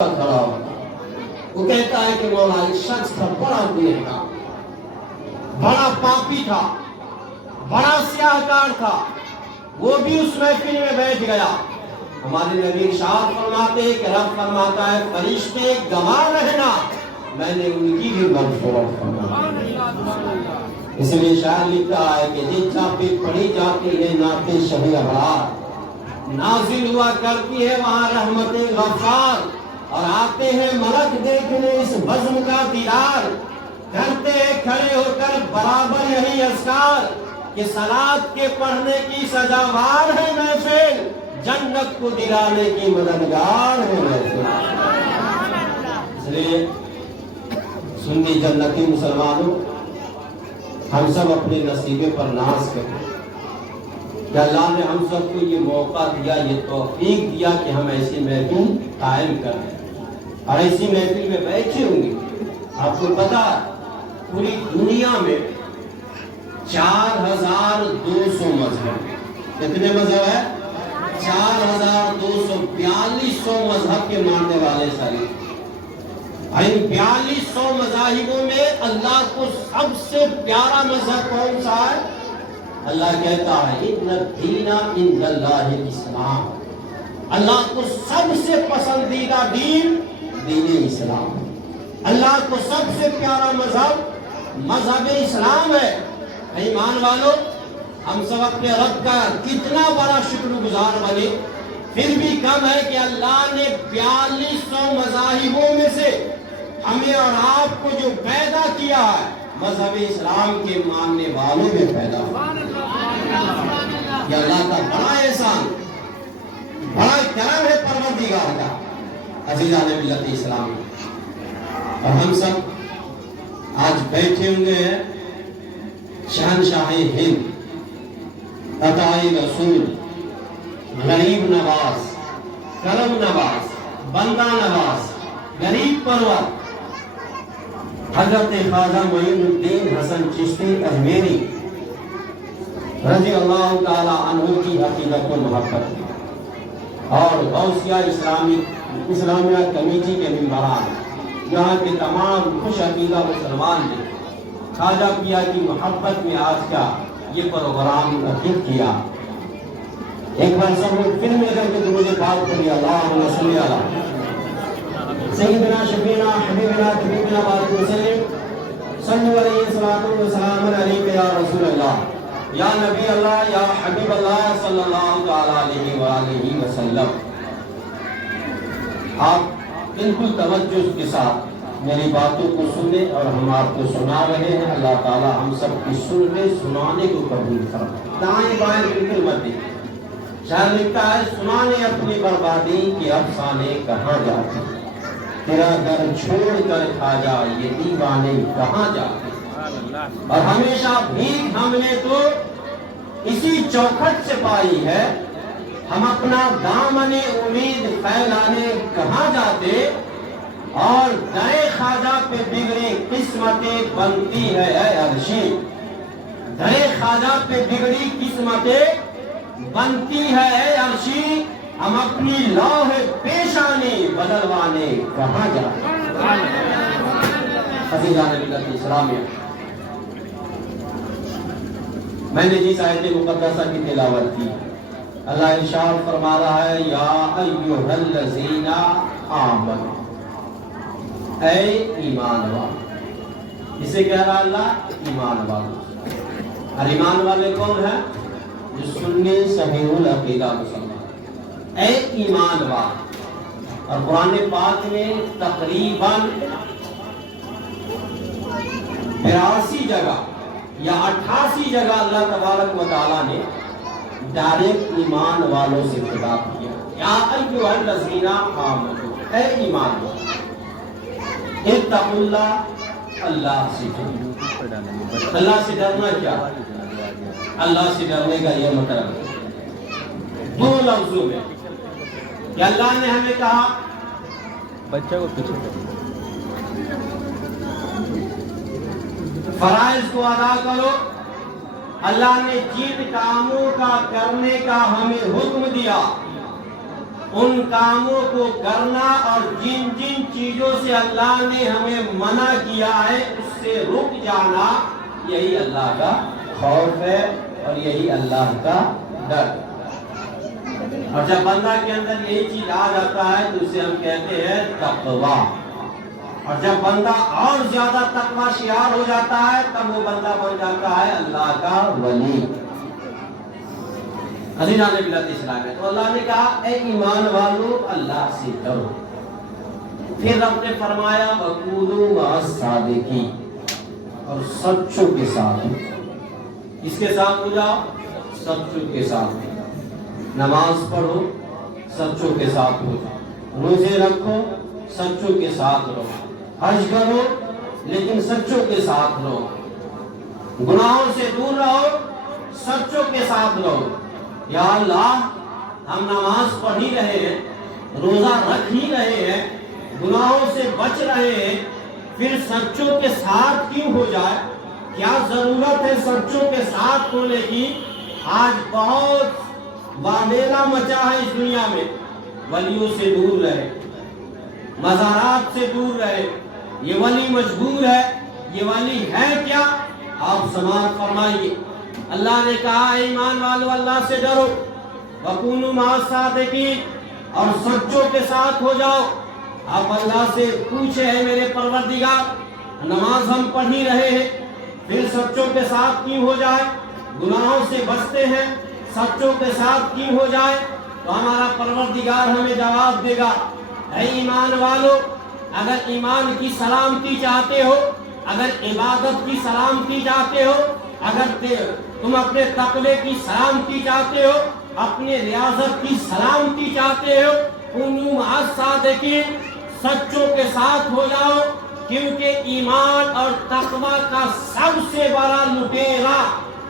کھڑا ہوتا وہ کہتا ہے کہ مولا ایک شخص تھا بڑا گنہگار، بڑا پاپی تھا، بڑا سیاہکار تھا، وہ بھی اس محفل میں بیٹھ گیا۔ ہمارے نبی ارشاد فرماتے ہیں کہ رب فرماتا ہے فرشتے گواہ رہنا میں نے ان کی بھی مغفرت فرمائی۔ اس لیے شاعر لکھتا ہے کہ جن جہاں پہ پڑھی جاتی ہے نعت شب ابرار، نازل ہوا کرتی ہے وہاں رحمت غفار، اور آتے ہیں ملک دیکھنے اس بزم کا دیدار، کرتے ہیں کھڑے ہو کر برابر یہی اذکار کہ صلاۃ کے پڑھنے کی سزاوار ہے محفل، جنت کو دلانے کی مددگار ہے محفل۔ اس لیے سنی جنتی مسلمانوں، ہم سب اپنے نصیبے پر ناز کریں کہ اللہ نے ہم سب کو یہ موقع دیا، یہ توفیق دیا کہ ہم ایسی محفل قائم کریں اور ایسی محفل میں بیٹھے ہوں گے۔ آپ کو پتا پوری دنیا میں 4200 مذہب، کتنے مذہب ہے؟ 4200 مذہب کے ماننے والے سارے۔ ان 4200 مذاہبوں میں اللہ کو سب سے پیارا مذہب کون سا ہے؟ اللہ کہتا ہے ان الدین عند اللہ الاسلام، اللہ کو سب سے پسندیدہ دین دین اسلام، اللہ کو سب سے پیارا مذہب مذہب اسلام ہے۔ ایمان والو، ہم سب اپنے رب کا کتنا بڑا شکر گزار بنے، پھر بھی کم ہے کہ اللہ نے 4200 مذاہبوں میں سے ہمیں اور آپ کو جو پیدا کیا ہے مذہب اسلام کے ماننے والوں میں پیدا ہوا۔ یہ اللہ کا بڑا احسان، بڑا کرم ہے پروردگار کا۔ عزیزان ملت اسلامی، اور ہم سب آج بیٹھے ہوئے ہیں شہنشاہ ہند، عطائے رسول، غریب نواز، کرم نواز، بندہ نواز، غریب پرور حضرت خواجہ معین الدین حسن چشتی اجمیری رضی اللہ تعالی عنہ کی عقیدت و محبت، اور غوثیہ اسلامیہ کمیٹی کے ممبران، یہاں کے تمام خوش عقیدہ مسلمان نے خواجہ پیا کی محبت میں آج کا یہ پروگرام منعقد کیا۔ ایک بار سب لوگ پھر مل کر کے درود پاک پڑھیے، اللہم صلی علی سیدنا شفیعنا حبیبنا طبیبنا بارک وسلم، صلو علیہ الصلوۃ والسلام علیک یا رسول اللہ، یا نبی اللہ، یا حبیب اللہ صلی اللہ تعالی علیہ وآلہ وسلم۔ آپ بالکل توجہ کے ساتھ میری باتوں کو سنیں اور ہم آپ کو سنا رہے ہیں۔ اللہ تعالی ہم سب کی سننے سنانے کو قبول فرمائے۔ دائیں بائیں بالکل مت دیکھیں۔ شاعر لکھتا ہے سنانے اپنی بربادی کے افسانے کہاں جاتے، تیرا گھر چھوڑ کر خواجہ یہ دیوانے کہاں جاتے، اور ہمیشہ بھیک ہم نے تو اسی چوکھٹ سے پائی ہے، ہم اپنا دامن امید پھیلانے کہاں جاتے، اور درے خواجہ پہ بگڑی قسمتیں بنتی ہے اے عرشی، درے خواجہ پہ بگڑی قسمتیں بنتی ہے اے عرشی، ہم اپنی لوح پیشانی بدلوانے کہاں جاتے۔ عزیزان ملت اسلامیہ، میں نے جس آیت مقدسہ کی تلاوت کی، اللہ ارشاد فرما رہا ہے یا ایھا الذین آمنوا، اے ایمان والو۔ اسے کہہ رہا اللہ ایمان والو، اور ایمان والے کون ہیں؟ جو سنی صحیح العقیدہ مسلمان، اے ایمان والو۔ اور قرآن پاک میں تقریباً 82 جگہ یا 88 جگہ اللہ تبارک و تعالیٰ نے ڈائریکٹ ایمان والوں سے خطاب کیا، یا ایھا الذین آمنوا، اے ایمان والو، اتقوا اللہ، اللہ سے ڈرو۔ اللہ سے ڈرنا کیا؟ اللہ سے ڈرنے کا یہ مطلب ہے دو لفظوں میں کہ اللہ نے ہمیں کہا بچہ کو پیچھے کرو، فرائض کو ادا کرو۔ اللہ نے جن کاموں کا کرنے کا ہمیں حکم دیا ان کاموں کو کرنا اور جن جن چیزوں سے اللہ نے ہمیں منع کیا ہے اس سے رک جانا، یہی اللہ کا خوف ہے اور یہی اللہ کا ڈر۔ اور جب بندہ کے اندر یہی چیز آ جاتا ہے تو اسے ہم کہتے ہیں تقویٰ۔ اور جب بندہ اور زیادہ تقویٰ شعار ہو جاتا ہے تب وہ بندہ بن جاتا ہے اللہ کا ولی۔ عزیزان ملت اسلام ہے، تو اللہ نے کہا اے ایمان والو اللہ سے ڈرو۔ پھر رب نے فرمایا وَقُولُوا مَعَ الصَّادِقِينَ، اور سچوں کے ساتھ۔ اس کے ساتھ ہو جاؤ، سچوں کے ساتھ۔ نماز پڑھو، سچوں کے ساتھ ہو جاؤ۔ روزے رکھو، سچوں کے ساتھ رہو۔ حج کرو لیکن سچوں کے ساتھ رہو۔ گناہوں سے دور رہو، سچوں کے ساتھ رہو۔ یا اللہ ہم نماز پڑھ ہی رہے ہیں، روزہ رکھ ہی رہے ہیں، گناہوں سے بچ رہے ہیں، پھر سچوں کے ساتھ کیوں ہو جائے؟ کیا ضرورت ہے سچوں کے ساتھ ہونے کی؟ آج بہت واویلا مچا ہے اس دنیا میں۔ ولیوں سے دور رہے، مزارات سے دور رہے۔ یہ ولی مجبور ہے، یہ ولی ہے کیا؟ آپ سماعت فرمائیے۔ اللہ نے کہا اے ایمان والو اللہ سے ڈرو، وَقُولُوا مَعَ الصَّادِقِينَ، اور سچوں کے ساتھ ہو جاؤ۔ آپ اللہ سے پوچھے ہیں میرے پروردگار نماز ہم پڑھ ہی رہے ہیں، پھر سچوں کے ساتھ کیوں ہو جائے؟ گناہوں سے بچتے ہیں، سچوں کے ساتھ کیوں ہو جائے؟ تو ہمارا پروردگار ہمیں جواب دے گا اے ایمان والو اگر ایمان کی سلامتی چاہتے ہو، اگر عبادت کی سلامتی چاہتے ہو، اگر تم اپنے تقوی کی سلامتی چاہتے ہو، اپنے ریاضت کی سلامتی چاہتے ہو، کونوا مع الصادقین، سچوں کے ساتھ ہو جاؤ، کیونکہ ایمان اور تقوی کا سب سے بڑا لٹیرا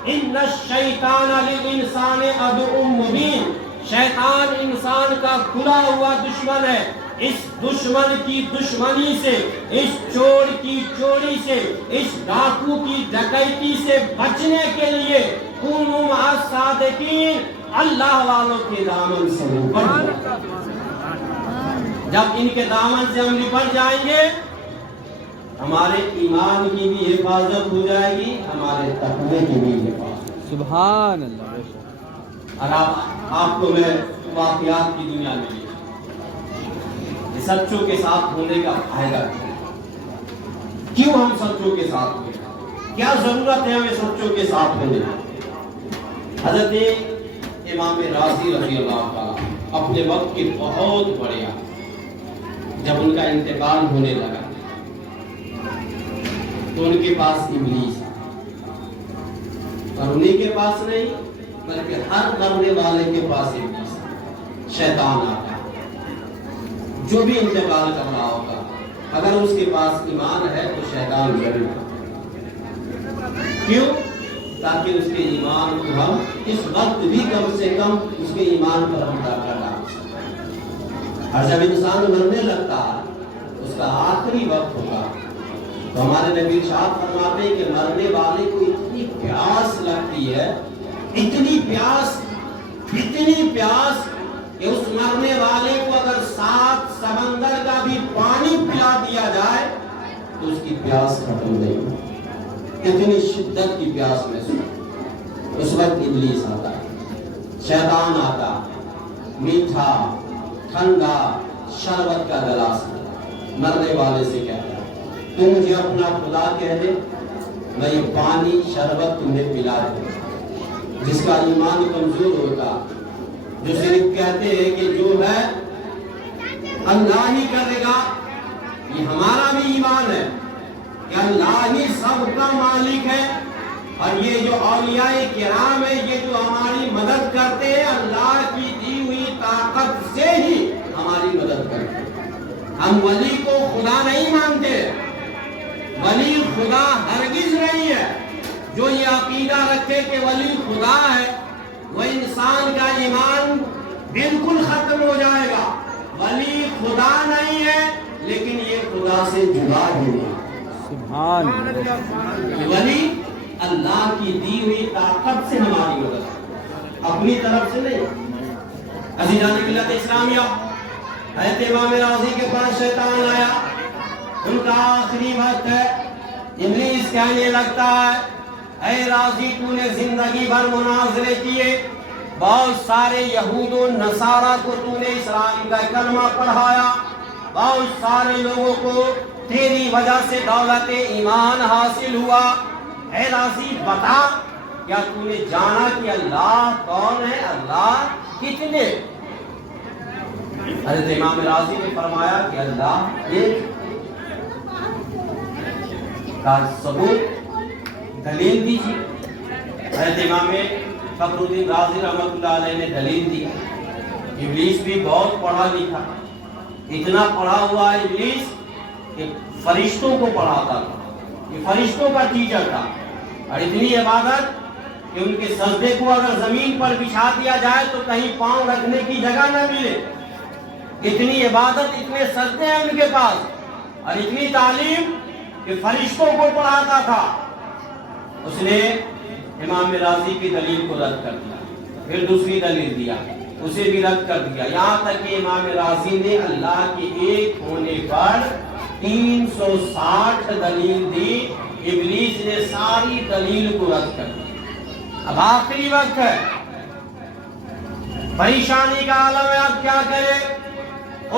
ان الشیطان للانسان عدو مبین، شیطان انسان کا کھلا ہوا دشمن ہے۔ اس دشمن کی دشمنی سے، اس چور کی چوری سے، اس ڈاکو کی ڈکیتی سے بچنے کے لیے کونوا مع الصادقین، اللہ والوں کے دامن سے لپٹ جاؤ۔ جب ان کے دامن سے ہم لپٹ جائیں گے ہمارے ایمان کی بھی حفاظت ہو جائے گی، ہمارے تقوی کی بھی حفاظت۔ سبحان اللہ۔ اور آپ کو میں واقعات کی دنیا میں سچوں کے ساتھ ہونے کا فائدہ کیوں ہم سچوں کے ساتھ ہوئے، کیا ضرورت ہے ہمیں سچوں کے ساتھ ہونے کی؟ حضرت امام راضی رضی اللہ تعالیٰ اپنے وقت کے بہت بڑے آدمی، جب ان کا انتقال ہونے لگا تو ان کے پاس ابلیس، اور انہیں کے پاس نہیں بلکہ ہر مرنے والے کے پاس ابلیس، شیطان آتا ہے جو بھی انتقال کر رہا ہوگا، اگر اس کے پاس ایمان ہے تو شیطان ضرور، کیوں؟ تاکہ اس کے ایمان کو ہم اس وقت بھی کم سے کم اس کے ایمان پر ہم ڈاکہ ڈال سکیں۔ اور جب انسان مرنے لگتا ہے اس کا آخری وقت ہوگا تو ہمارے نبی ارشاد فرماتے ہیں کہ مرنے والے کو اتنی پیاس لگتی ہے، اتنی پیاس کہ اس مرنے والے کو اگر 7 سمندر کا بھی پانی پلا دیا جائے تو اس کی پیاس ختم نہیں، اتنی شدت کی پیاس میں سے اس وقت ابلیس آتا ہے، شیطان آتا، میٹھا ٹھنڈا شربت کا گلاس مرنے والے سے کہتا ہے تو مجھے اپنا خدا کہہ دے، میں یہ پانی شربت تمہیں پلا دوں۔ جس کا ایمان کمزور ہوتا، جو صرف کہتے ہیں کہ جو ہے اللہ ہی کرے گا، یہ ہمارا بھی ایمان ہے کہ اللہ ہی سب کا مالک ہے، اور یہ جو اولیاء کرام ہے یہ جو ہماری مدد کرتے ہیں اللہ کی دی ہوئی طاقت سے ہی ہماری مدد کرتے ہیں۔ ہم ولی کو خدا نہیں مانتے، ولی خدا ہرگز نہیں ہے۔ جو یہ عقیدہ رکھے کہ ولی خدا ہے وہ انسان کا ایمان بالکل ختم ہو جائے گا۔ ولی خدا نہیں ہے لیکن یہ خدا سے جدا بھی نہیں۔ سبحان ولی اللہ کی دی ہوئی طاقت سے ہماری مدد، اپنی طرف سے نہیں۔ عزیزان ملت اسلامیہ، حضرت امام راضی کے پاس شیطان آیا، ان کا آخری وقت ہے، ابلیس کہنے لگتا ہے اے راضی تو نے زندگی بھر مناظرے کیے، بہت سارے یہود و نصارہ کو تو نے اسلام کا کلمہ پڑھایا، بہت سارے لوگوں کو تیری وجہ سے دولت ایمان حاصل ہوا، اے راضی بتا کیا تو نے جانا کہ اللہ کون ہے، اللہ کتنے؟ حضرت امام راضی نے فرمایا کہ اللہ ایک کا ثبوت دلیل دیجیے۔ حضرت امام فخر الدین رازی رحمۃ اللہ علیہ نے دلیل دی۔ ابلیس بھی بہت پڑھا لکھا، اتنا پڑھا ہوا ہے ابلیس کہ فرشتوں کو پڑھاتا تھا، یہ فرشتوں کا ٹیچر تھا، اور اتنی عبادت کہ ان کے سجدے کو اگر زمین پر بچھا دیا جائے تو کہیں پاؤں رکھنے کی جگہ نہ ملے، اتنی عبادت، اتنے سجدے ہیں ان کے پاس، اور اتنی تعلیم کہ فرشتوں کو پڑھاتا تھا۔ اس نے امام راضی کی دلیل کو رد کر دیا، پھر دوسری دلیل دیا، اسے بھی رد کر دیا، یہاں تک کہ امام راضی نے اللہ کے ایک ہونے پر 360 دلیل دی، ابلیس نے ساری دلیل کو رد کر دیا۔ اب آخری وقت ہے، پریشانی کا عالم ہے، اب کیا کرے؟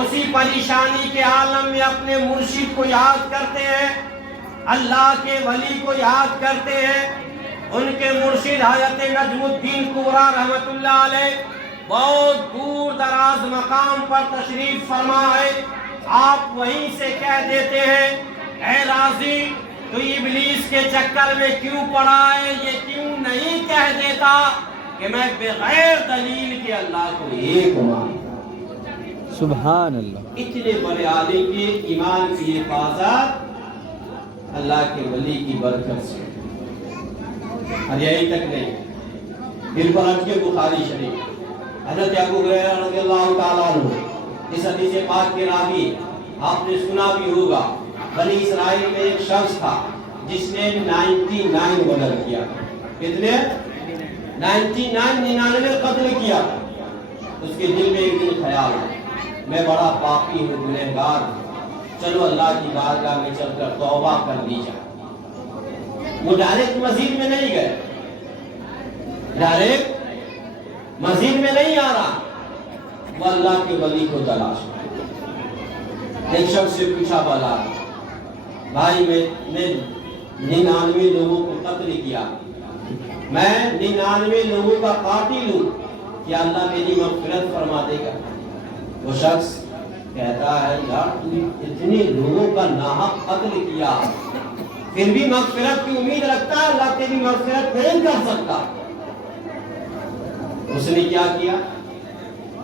اسی پریشانی کے عالم میں اپنے مرشد کو یاد کرتے ہیں، اللہ کے ولی کو یاد کرتے ہیں۔ ان کے مرشد حضرت نجم الدین کبریٰ رحمت اللہ علیہ بہت دور دراز مقام پر تشریف فرما ہے، آپ وہیں سے کہہ دیتے ہیں اے راضی تو ابلیس کے چکر میں کیوں پڑا ہے، یہ کیوں نہیں کہہ دیتا کہ میں بغیر دلیل کے اللہ کو ایک مانتا۔ سبحان اللہ۔ اتنے بڑے عالم کی ایمان کی حفاظت اللہ کے ولی کی برکت سے، اور یہی تک نہیں، پھر پرنج کے بخاری شریف حضرت ابو ہریرہ رضی اللہ تعالیٰ عنہ، اس حدیث پاک کے راوی آپ نے سنا بھی ہوگا، بنی اسرائیل میں ایک شخص تھا جس نے 99 مردر کیا، کتنے؟ 99 قتل کیا۔ اس کے دل میں ایک دن خیال ہے میں بڑا پاپی ہوں، گنہگار ہوں، چلو اللہ کی بارگاہ میں چل کر توبہ کر لی جائے۔ وہ ڈائریکٹ مسجد میں نہیں گئے، ڈائریکٹ مسجد میں نہیں آ رہا، وہ اللہ کے ولی کو تلاش کر۔ ایک شخص سے پوچھا بلا بھائی میں نے 99 لوگوں کو قتل کیا، میں 99 لوگوں کا قاتل ہوں، کیا اللہ میری مغفرت فرما دے گا؟ وہ شخص کہتا ہے یار تو اتنے لوگوں کا ناحق قتل کیا پھر بھی مغفرت کی امید رکھتا ہے، اللہ تیری مغفرت نہیں کر سکتا۔ اس نے کیا کیا؟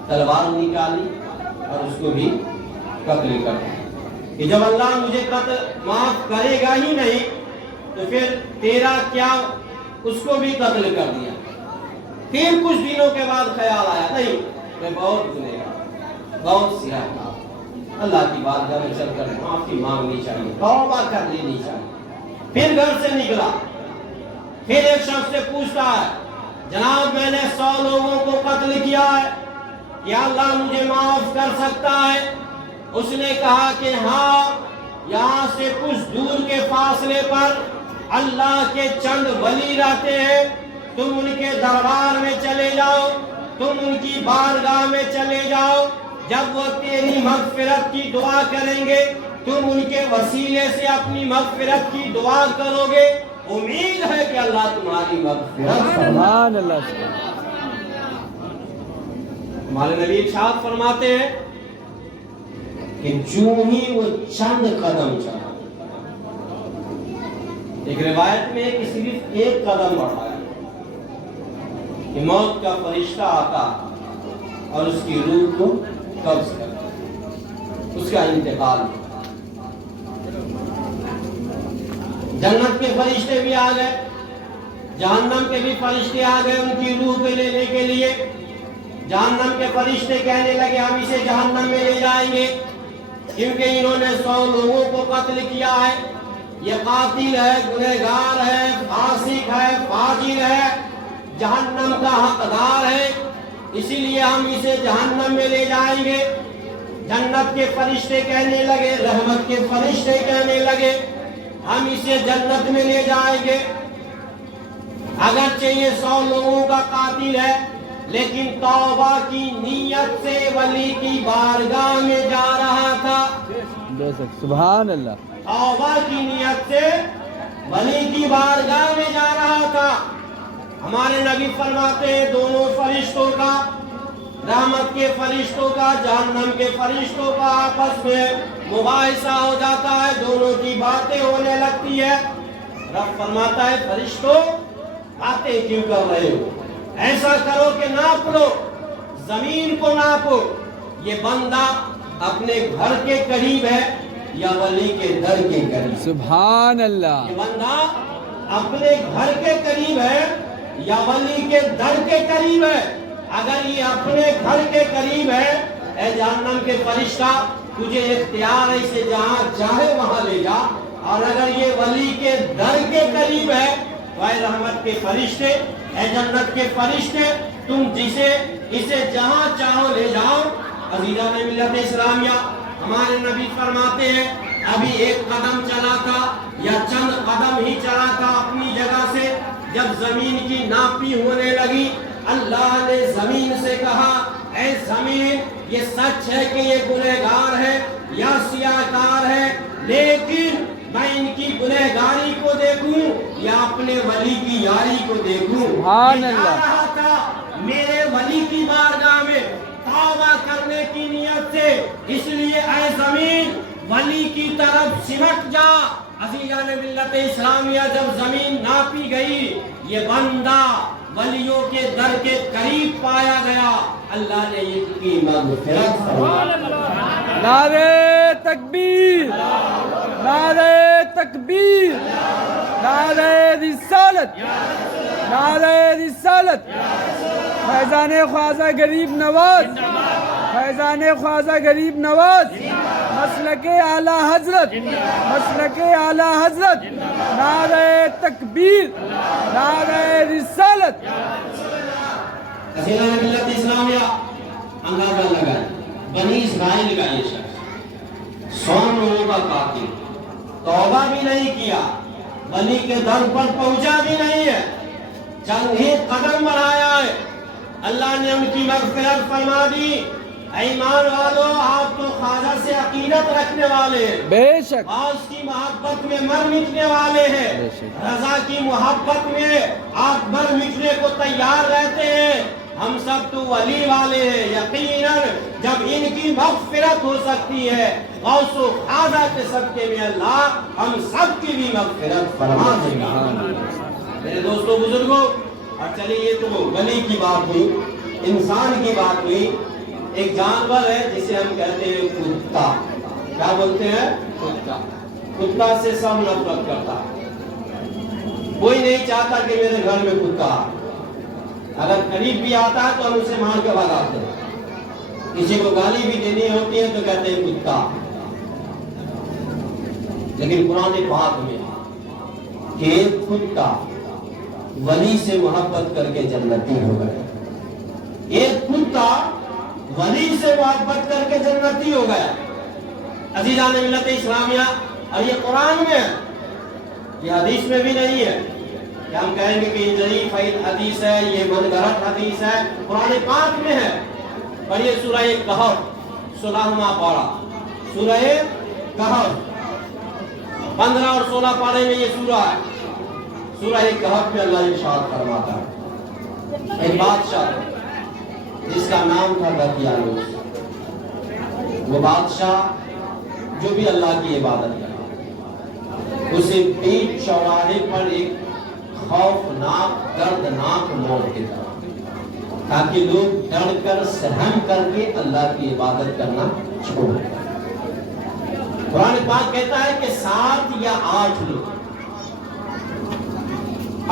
تلوار نکالی اور اس کو بھی قتل کر دیا کہ جب اللہ مجھے قتل معاف کرے گا ہی نہیں تو پھر تیرا کیا، اس کو بھی قتل کر دیا۔ پھر کچھ دنوں کے بعد خیال آیا نہیں میں بہت گنہگار، بہت سیاہ، اللہ کی بارگاہ میں چل کر معافی مانگنی چاہیے، توبہ کر لینی چاہیے۔ پھر گھر سے نکلا، پھر ایک شخص سے پوچھتا ہے جناب میں نے 100 لوگوں کو قتل کیا ہے، کیا اللہ مجھے معاف کر سکتا ہے؟ اس نے کہا کہ ہاں، یہاں سے کچھ دور کے فاصلے پر اللہ کے چند ولی رہتے ہیں، تم ان کے دربار میں چلے جاؤ، تم ان کی بارگاہ میں چلے جاؤ، جب وہ تیری مغفرت کی دعا کریں گے تم ان کے وسیلے سے اپنی مغفرت کی دعا کرو گے، امید ہے کہ اللہ تمہاری مغفرت سبحان اللہ۔ ہمارے نبی ارشاد فرماتے ہیں کہ جو ہی وہ چند قدم چلا، ایک روایت میں کہ صرف ایک قدم بڑھایا کہ موت کا فرشتہ آتا اور اس کی روح کو قبض کرتا، اس کا انتقال۔ جنت کے فرشتے بھی آ گئے، جہنم کے بھی فرشتے آ گئے ان کی روح کو لینے کے لیے۔ جہنم کے فرشتے کہنے لگے ہم اسے جہنم میں لے جائیں گے کیونکہ انہوں نے 100 لوگوں کو قتل کیا ہے، یہ قاتل ہے، گنہگار ہے، فاسق ہے، فاجر ہے، جہنم کا حقدار ہے، اسی لیے ہم اسے جہنم میں لے جائیں گے. جنت کے فرشتے کہنے لگے, رحمت کے فرشتے کہنے لگے ہم اسے جنت میں لے جائیں گے. اگرچہ یہ 100 لوگوں کا قاتل ہے لیکن توبہ کی نیت سے ولی کی بارگاہ میں جا رہا تھا. بے شک سبحان اللہ. توبہ کی نیت سے ولی کی بارگاہ میں جا رہا تھا. ہمارے نبی فرماتے ہیں دونوں فرشتوں کا, رحمت کے فرشتوں کا, جہنم کے فرشتوں کا آپس میں مباحثہ ہو جاتا ہے, دونوں کی باتیں ہونے لگتی ہے. رب فرماتا ہے فرشتوں باتیں کیوں کر رہے ہو, ایسا کرو کہ ناپ لو, زمین کو ناپو. یہ بندہ اپنے گھر کے قریب ہے یا ولی کے در کے قریب؟ سبحان اللہ. یہ بندہ اپنے گھر کے قریب ہے یا ولی کے در کے قریب ہے؟ اگر یہ اپنے گھر کے قریب ہے, اے جہنم کے فرشتہ تجھے اختیار ہے اسے جہاں چاہے وہاں لے جا. اور اگر یہ ولی کے در کے قریب ہے, اے رحمت کے فرشتے, اے جنت کے فرشتے, تم اسے جہاں چاہو لے جاؤ. عزیزان ملت اسلامیہ, ہمارے نبی فرماتے ہیں ابھی ایک قدم چلا تھا یا چند قدم ہی چلا تھا اپنی جگہ سے, جب زمین کی ناپی ہونے لگی اللہ نے زمین سے کہا اے زمین یہ سچ ہے کہ یہ گنہگار ہے یا سیاہکار ہے, لیکن میں ان کی گنہگاری کو دیکھوں یا اپنے ولی کی یاری کو دیکھوں. سبحان یہ اللہ. جا رہا تھا میرے ولی کی بارگاہ میں توبہ کرنے کی نیت سے, اس لیے اے زمین ولی کی طرف سمٹ جا. عزیزان ملت اسلامیہ, جب زمین ناپی گئی یہ بندہ ولیوں کے در کے قریب پایا گیا, اللہ نے اس کی مغفرت فرمائی. نعرے تکبیر, نعرے تکبیر, نعرے رسالت, نعرے رسالت. فیضان خواجہ غریب نواز, فیضان خواجہ غریب نواز, مسلک اعلی حضرت, مسلک اعلی حضرت. نعرے تکبیر, نعرے رسالت. عزیزان ملت اسلامیہ, اندازہ لگائیں بنی اسرائیل کا یہ شخص 100 لوگوں کا قاتل, توبہ بھی نہیں کیا, ولی کے در پر پہنچا بھی نہیں ہے, چند ہی قدم بڑھایا ہے, اللہ نے ان کی مغفرت فرما دی. ایمان والو, آپ تو خواجہ سے عقیدت رکھنے والے ہیں, بے شک غوث کی محبت میں مر مٹنے والے ہیں, رضا کی محبت میں آپ مر مٹنے کو تیار رہتے ہیں. ہم سب تو ولی والے ہیں, یقیناً جب ان کی مغفرت ہو سکتی ہے غوث و خواجہ کے صدقے میں اللہ ہم سب کی بھی مغفرت فرما دے گا. میرے دوستو بزرگوں, اور چلیے یہ تو ولی کی بات ہوئی, انسان کی بات ہوئی. ایک جانور ہے جسے ہم کہتے ہیں کتا. کیا بولتے ہیں؟ کتا. کتا سے سب نفرت کرتا, کوئی نہیں چاہتا کہ میرے گھر میں کتا. اگر قریب بھی آتا ہے تو ہم اسے مار کے بھگاتے ہیں. کسی کو گالی بھی دینی ہوتی ہے تو کہتے ہیں کتا. لیکن قرآن پاک میں کہ ایک کتا ولی سے محبت کر کے جنتی ہو گئے, ایک کتا ولی سے محبت کر کے جنتی ہو گیا. عزیزان ملت اسلامیہ, اور یہ قرآن میں ہے, یہ حدیث میں بھی نہیں ہے کہ ہم کہیں گے کہ یہ ضعیف حدیث ہے, یہ من گھڑت حدیث ہے. قرآن پاک میں ہے. پڑھیے سورہ کہف 16واں پارہ, سورہ کہف 15 اور 16 پارے میں یہ سورہ ہے. سورہ کہف میں اللہ ارشاد فرماتا ہے ایک بادشاہ تھا جس کا نام تھا دقیانوس. وہ بادشاہ جو بھی اللہ کی عبادت کرتا, اسے پیٹ چوراہے پر ایک خوفناک دردناک موت دیتا تاکہ لوگ ڈر کر سہم کر کے اللہ کی عبادت کرنا چھوڑ دیں. قرآن پاک کہتا ہے کہ 7 یا 8 لوگ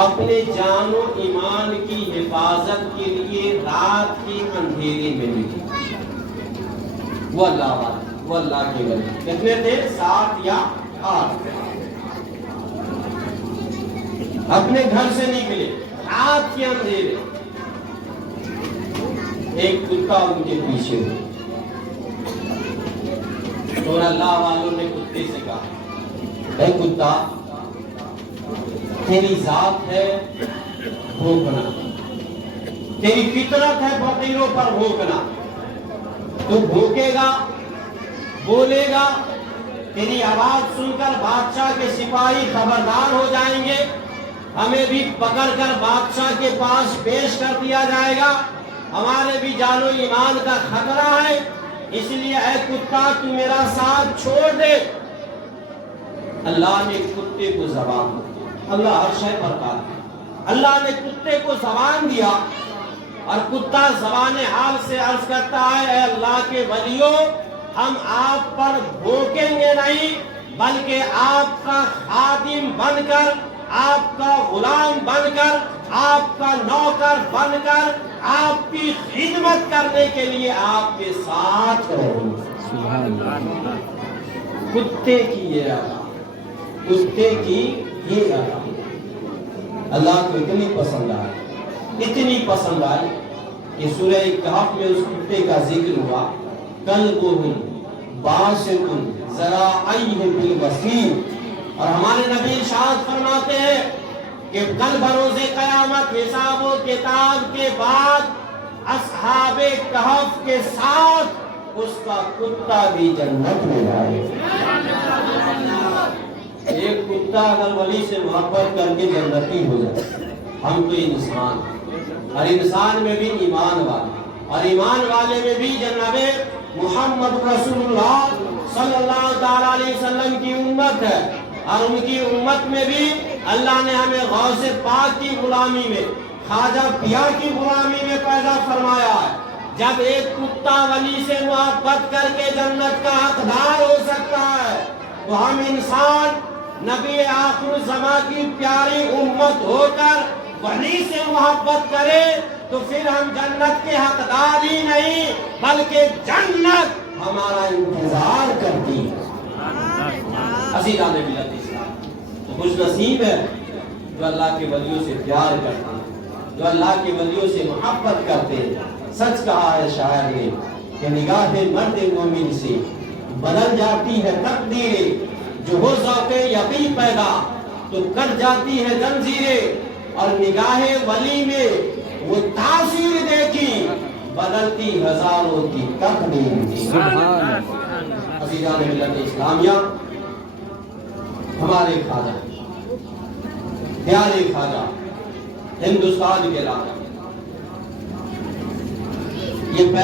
اپنے جان و ایمان کی حفاظت کے لیے رات کے اندھیرے میں نکلے. وہ اللہ والے, وہ اللہ کے ولی. کتنے تھے؟ 7 یا 8. اپنے گھر سے نکلے رات کے اندھیرے. ایک کتا ان کے پیچھے ہو تو اللہ والوں نے کتے سے کہا اے کتا تیری ذات ہے بھونکنا، تیری فطرت ہے فقیروں پر بھونکنا، تو بھونکے گا، بولے گا، تیری آواز سن کر بادشاہ کے سپاہی خبردار ہو جائیں گے، ہمیں بھی پکڑ کر بادشاہ کے پاس پیش کر دیا جائے گا، ہمارے بھی جان و ایمان کا خطرہ ہے، اس لیے اے کتا تو میرا ساتھ چھوڑ دے۔ اللہ نے کتے کو زبان دی، اللہ ہر شے پر قادر ہے، اللہ نے کتے کو زبان دیا اور کتا زبان حال سے عرض کرتا ہے اے اللہ کے ولیوں ہم آپ پر بھونکیں گے نہیں بلکہ آپ کا خادم بن کر، آپ کا غلام بن کر، آپ کا نوکر بن کر آپ کی خدمت کرنے کے لیے آپ کے ساتھ رہیں گے۔ کتے کی یہ ادا، کتے کی یہ ادا اللہ کو اتنی پسند آئی، اتنی پسند آئی کہ سورہ کہف میں اس کتے کا ذکر ہوا، قلبہم باسطٌ ذراعیہ بالوصید، اور ہمارے نبی ارشاد فرماتے ہیں کہ کل بروز قیامت حساب و کتاب کے بعد اصحاب کہف کے ساتھ اس کا کتا بھی جنت میں جائے۔ ایک کتا اگر ولی سے محبت کر کے جنتی ہو جائے، ہم تو انسان، اور انسان میں بھی ایمان والے، اور ایمان والے میں بھی جناب محمد رسول اللہ صلی اللہ تعالیٰ علیہ وسلم کی امت ہے، اور ان کی امت میں بھی اللہ نے ہمیں غوث پاک کی غلامی میں، خواجہ پیا کی غلامی میں پیدا فرمایا ہے۔ جب ایک کتا ولی سے محبت کر کے جنت کا حقدار ہو سکتا ہے تو ہم انسان نبی آخر الزمان کی پیاری امت ہو کر ولی سے محبت کرے تو پھر ہم جنت کے حقدار ہی نہیں بلکہ جنت ہمارا انتظار کرتی ہے۔ عزیزان ملت اسلام، تو خوش نصیب ہے جو اللہ کے ولیوں سے پیار کرتے ہیں، جو اللہ کے ولیوں سے محبت کرتے ہیں۔ سچ کہا ہے شاعر نے کہ نگاہ مرد مومن سے بدل جاتی ہے تقدیریں، جو ہو ذوق یقین پیدا تو کٹ جاتی ہے زنجیریں، اور نگاہ ولی میں وہ تاثیر دیکھی بدلتی ہزاروں کی تقدیر۔ عزیزان ملت اسلامیہ، ہمارے خواجہ، پیارے خواجہ، ہندوستان کے راجا، یہ